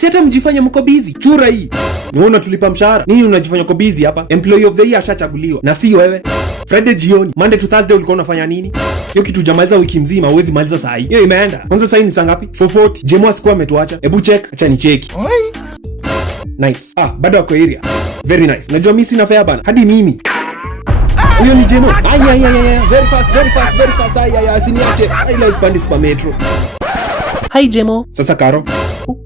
Si hata mjifanya mko busy. Chura hii. Niona tulipa mshahara. Nini unajifanya uko busy hapa? Employee of the year ashachaguliwa. Na si wewe. Friday jioni, Monday to Thursday ulikuwa unafanya nini? Hiyo kitu hujamaliza wiki mzima, huwezi maliza saa hii. Hiyo imeenda. Kwanza saa hii ni saa ngapi? 4:40. Jemo asikuwa ametuacha. Hebu check, acha ni cheki. Nice. Bado wako area. Very nice. Najua mimi sina fare bana. Hadi mimi. Huyo ni Jemo. Very fast. Asiniache. Let's pandi super metro. Hi Jemo. Sasa Karo.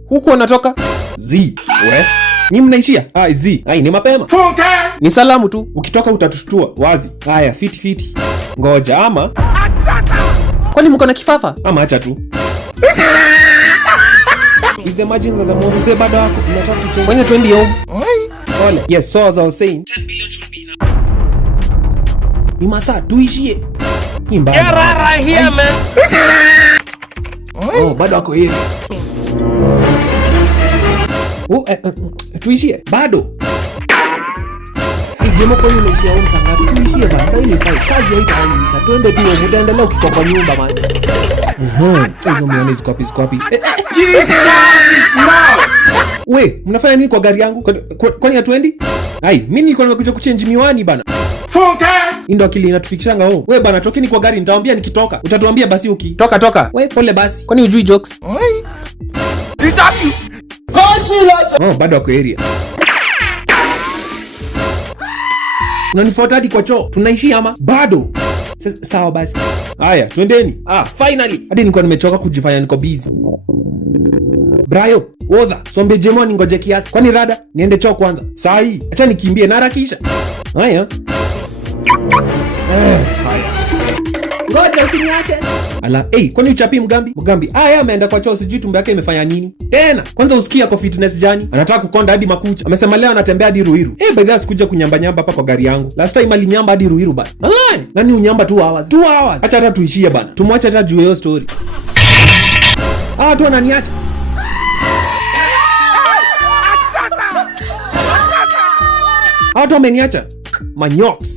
Huku wanatoka? Z. We. Ni mnaishia? Z. Ni mapema. Funka! Ni salamu tu. Ukitoka utatushtua. Wazi. Haya, fiti. Ngoja ama. Kwani mko na kifafa? Ama acha tu. If the margins of the moment say bado wako, unataka kuchange. When you're 20 home. Ole. Yes, so as I was saying, 10 billion should be enough. Ni masaa tuishie. Get right here, man. Bado wako here. Tuishie. Bado. Jemo kwa yule ishia home sangapi? Tuishie bana. Sasa ile fight. Kazi haitaisha. Twende tu, utaendelea ukiko kwa nyumba man. Hizo mwana copy. Jesus! No! We, mnafanya nini kwa gari yangu? Kwani hatuendi? Mimi niko nimekuja kuchange miwani bana. Funka! Ndio akili inatufikishanga home. We bana, tokeni kwa gari, nitawaambia nikitoka. Utatuambia basi ukitoka. We pole basi. Kwani hujui jokes? Bado wako area. Unanifuata hadi kwa choo. Tunaishi ama? Bado. Sawa basi. Haya, twendeni. Finally. Hadi nilikuwa nimechoka kujifanya niko busy. Brayo, woza. Sombe Jemo ningoje kiasi. Kwani rada? Niende choo kwanza. Saa hii. Acha nikimbie na harakisha. Haya. Ngoja usiniache. Ala, kwani uchapi Mgambi? Ameenda kwa choo, sijui tumbo yake imefanya nini. Tena, kwanza usikia kwa fitness jani. Anataka kukonda hadi makucha. Amesema leo anatembea hadi Ruiru. By the way sikuja kunyamba hapa kwa gari yangu. Last time alinyamba hadi Ruiru bana. Alai, nani unyamba 2 hours? 2 hours. Acha hata tuishie bana. Tumwache hata juu hiyo story. Tu ananiacha. Watu wameniacha. Manyox.